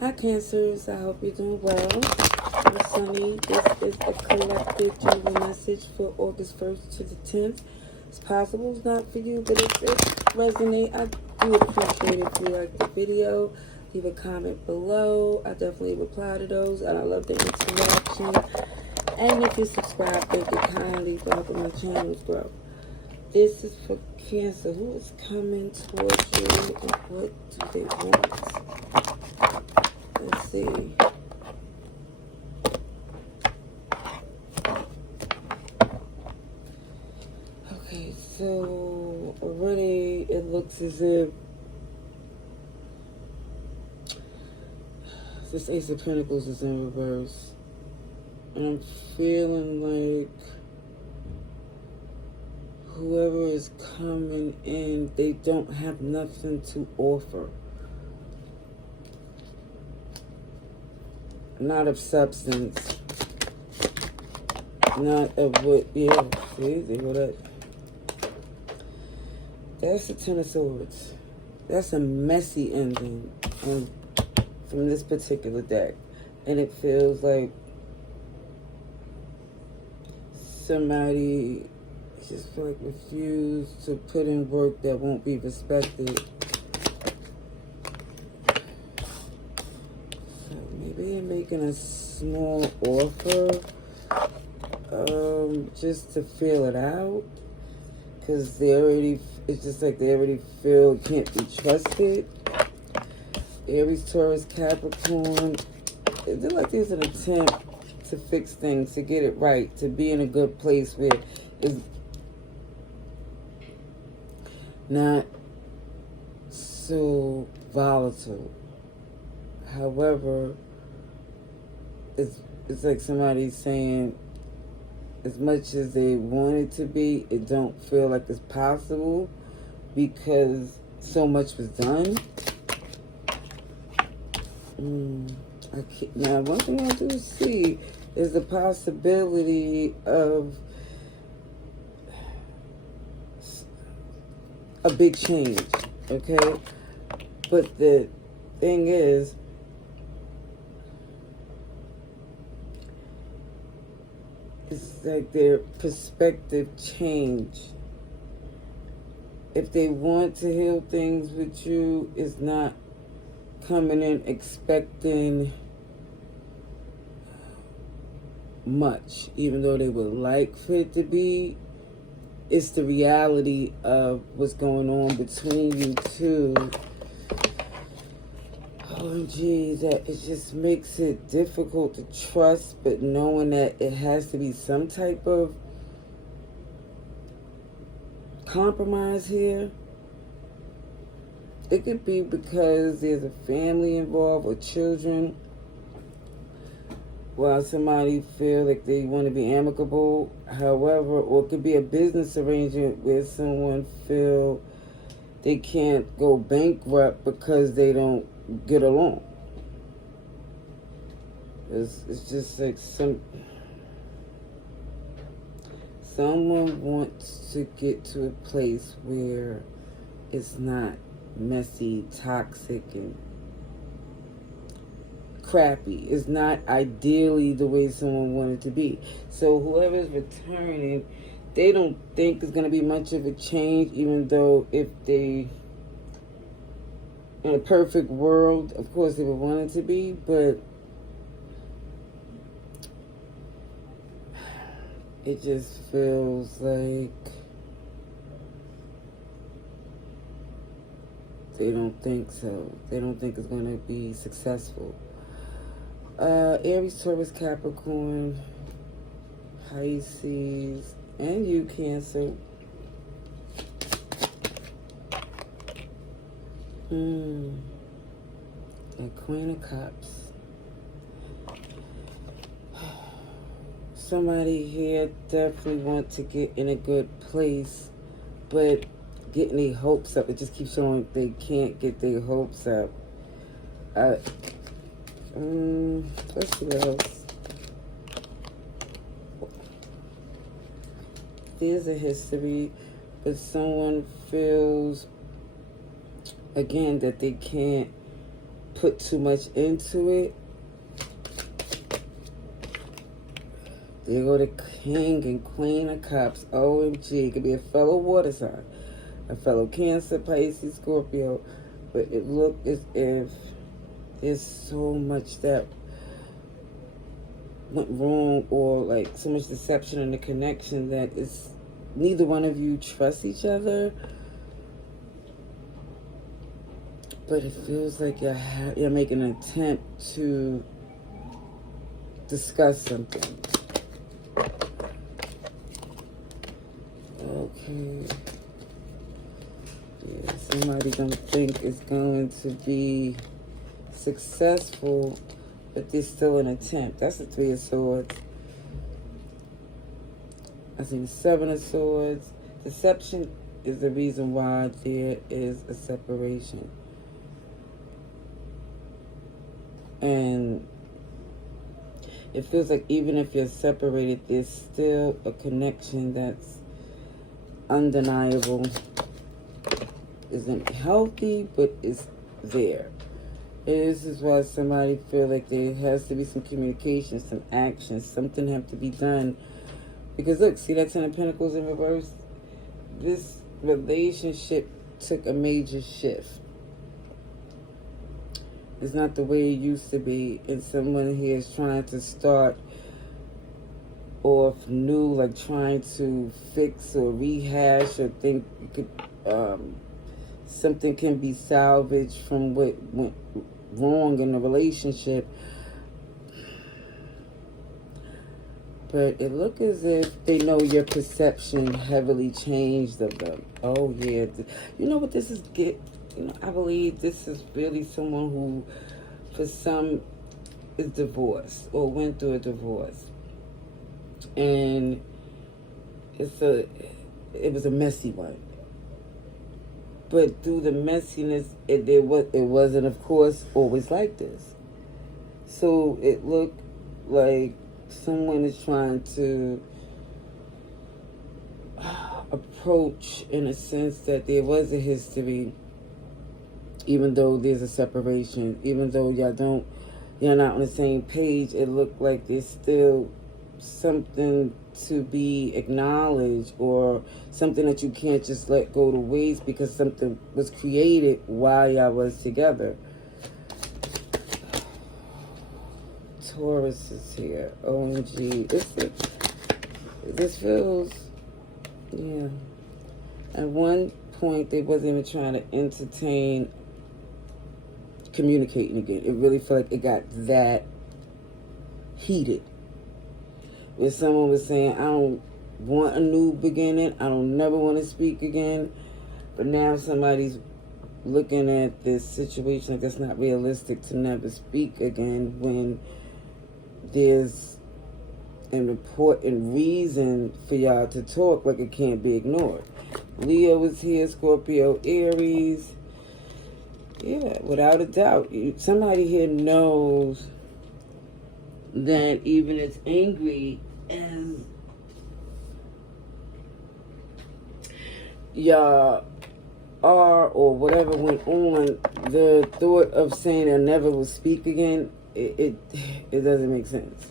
Hi Cancers, I hope you're doing well. I'm Sunny. This is a collective general message for August 1st to the 10th. It's possible it's not for you, but if it resonates, I do appreciate it if you like the video. Leave a comment below. I definitely reply to those, and I love the interaction. And if you subscribe, thank you kindly for helping my channels grow. This is for Cancer. Who is coming towards you, and what do they want? Let's see. Okay, so already it looks as if this Ace of Pentacles is in reverse. And I'm feeling like whoever is coming in, they don't have nothing to offer. Not of substance. Not of what, yeah, see, they go that. That's the Ten of Swords. That's a messy ending from this particular deck. And it feels like somebody just feel like refused to put in work that won't be respected. Maybe they're making a small offer just to feel it out, because it's just like they already feel can't be trusted. Aries, Taurus, Capricorn, they're like there's an attempt to fix things, to get it right, to be in a good place where it's not so volatile. However, it's like somebody saying, as much as they want it to be, it don't feel like it's possible because so much was done. Now, one thing I do see is the possibility of a big change, okay? But the thing is, it's like their perspective change. If they want to heal things with you, it's not coming in expecting much, even though they would like for it to be. It's the reality of what's going on between you two. Oh, geez, that it just makes it difficult to trust, but knowing that it has to be some type of compromise here. It could be because there's a family involved or children, while somebody feel like they want to be amicable. However, or it could be a business arrangement where someone feel they can't go bankrupt because they don't get along. It's just like someone wants to get to a place where it's not messy, toxic, and crappy. It's not ideally the way someone wanted to be. So whoever's returning, they don't think it's going to be much of a change, even though if they, in a perfect world, of course they would want it to be, but it just feels like they don't think so. They don't think it's going to be successful. Aries, Taurus, Capricorn, Pisces, and you, Cancer. The Queen of Cups. Somebody here definitely want to get in a good place, but getting their hopes up. It just keeps showing they can't get their hopes up. Let's see what else. There's a history, but someone feels, again, that they can't put too much into it. There go the King and Queen of Cups. OMG. It could be a fellow water sign, a fellow Cancer, Pisces, Scorpio. But it looked as if there's so much that went wrong, or like so much deception in the connection that it's neither one of you trust each other. But it feels like you're making an attempt to discuss something. Okay. Yeah, somebody don't think it's going to be successful, but there's still an attempt. That's the Three of Swords. I see the Seven of Swords. Deception is the reason why there is a separation. And it feels like even if you're separated, there's still a connection that's undeniable. Isn't healthy, but it's there. This is why somebody feel like there has to be some communication, some action, something have to be done. Because look, see that Ten of Pentacles in reverse? This relationship took a major shift. It's not the way it used to be, and someone here is trying to start off new, like trying to fix or rehash or think it could, something can be salvaged from what went wrong in the relationship. But it looked as if they know your perception heavily changed of them. Oh yeah, you know what this is? I believe this is really someone who, for some, is divorced or went through a divorce, and it was a messy one. But through the messiness, it wasn't, of course, always like this. So it looked like someone is trying to approach in a sense that there was a history, even though there's a separation, even though you're not on the same page. It looked like there's still something to be acknowledged, or something that you can't just let go to waste because something was created while y'all was together. Taurus is here. OMG. This feels, yeah. At one point, they wasn't even trying to entertain communicating again. It really felt like it got that heated. Where someone was saying, I don't want a new beginning. I don't never want to speak again. But now somebody's looking at this situation like that's not realistic to never speak again, when there's an important reason for y'all to talk, like it can't be ignored. Leo is here, Scorpio, Aries. Yeah, without a doubt. Somebody here knows that even as angry as y'all are, or whatever went on, the thought of saying I never will speak again, it doesn't make sense.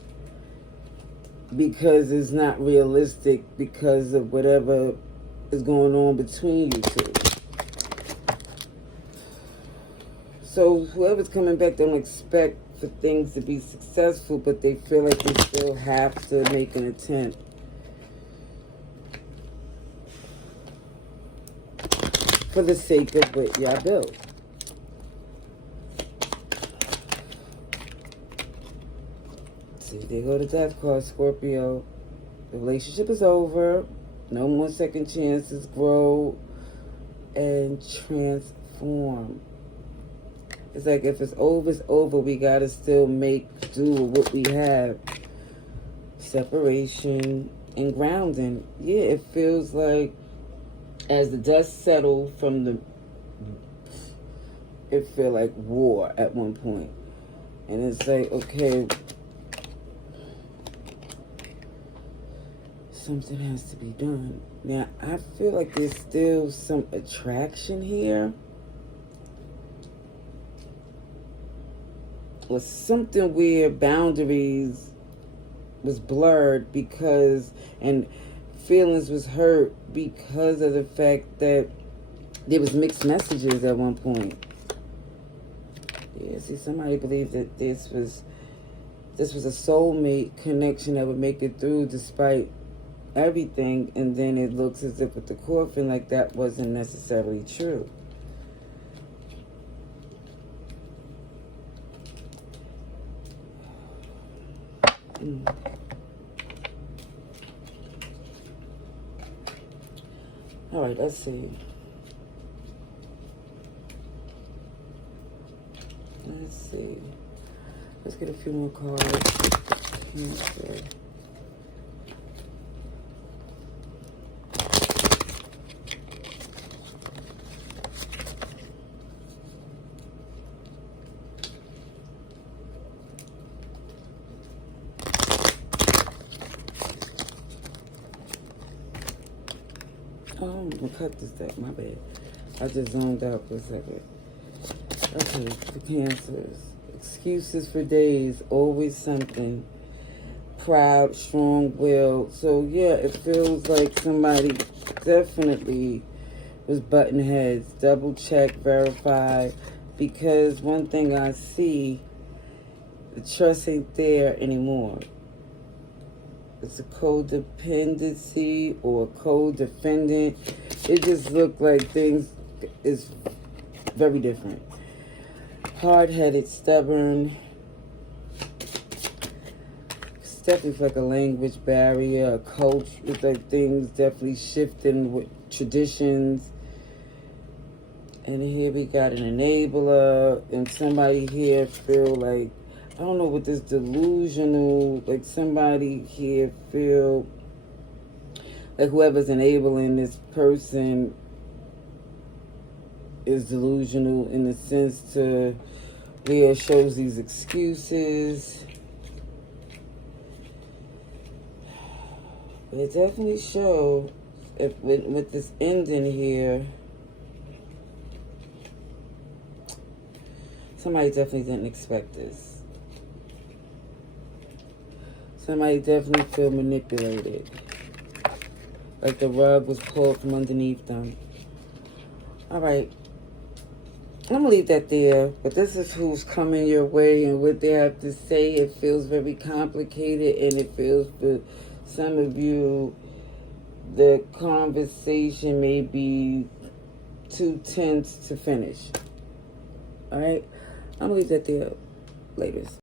Because it's not realistic, because of whatever is going on between you two. So whoever's coming back don't expect for things to be successful, but they feel like they still have to make an attempt. For the sake of what y'all built. See, there go the death card, Scorpio. The relationship is over. No more second chances. Grow and transform. It's like if it's over, it's over. We gotta still make do with what we have. Separation and grounding. Yeah, it feels like as the dust settled from it felt like war at one point. And it's like, okay, something has to be done. Now, I feel like there's still some attraction here. was something where boundaries was blurred because, and feelings was hurt because of the fact that there was mixed messages at one point. Yeah, see, somebody believed that this was a soulmate connection that would make it through despite everything, and then it looks as if with the coffin like that wasn't necessarily true. All right, let's see. Let's get a few more cards. Cancer. Oh, I'm gonna cut this deck, my bad. I just zoned out for a second. Okay, the Cancers. Excuses for days, always something. Proud, strong-willed. So, yeah, it feels like somebody definitely was butting heads. Double check, verify. Because one thing I see, the trust ain't there anymore. It's a codependency or codefendant. It just looked like things is very different. Hard-headed, stubborn. It's definitely like a language barrier, a culture. It's like things definitely shifting with traditions. And here we got an enabler, and somebody here feel like, I don't know what this delusional, like somebody here feel like whoever's enabling this person is delusional in the sense to where it shows these excuses. But it definitely shows, if with this ending here, somebody definitely didn't expect this. Somebody definitely feel manipulated. Like the rug was pulled from underneath them. All right. I'm going to leave that there. But this is who's coming your way and what they have to say. It feels very complicated. And it feels for some of you, the conversation may be too tense to finish. All right. I'm going to leave that there. Laters.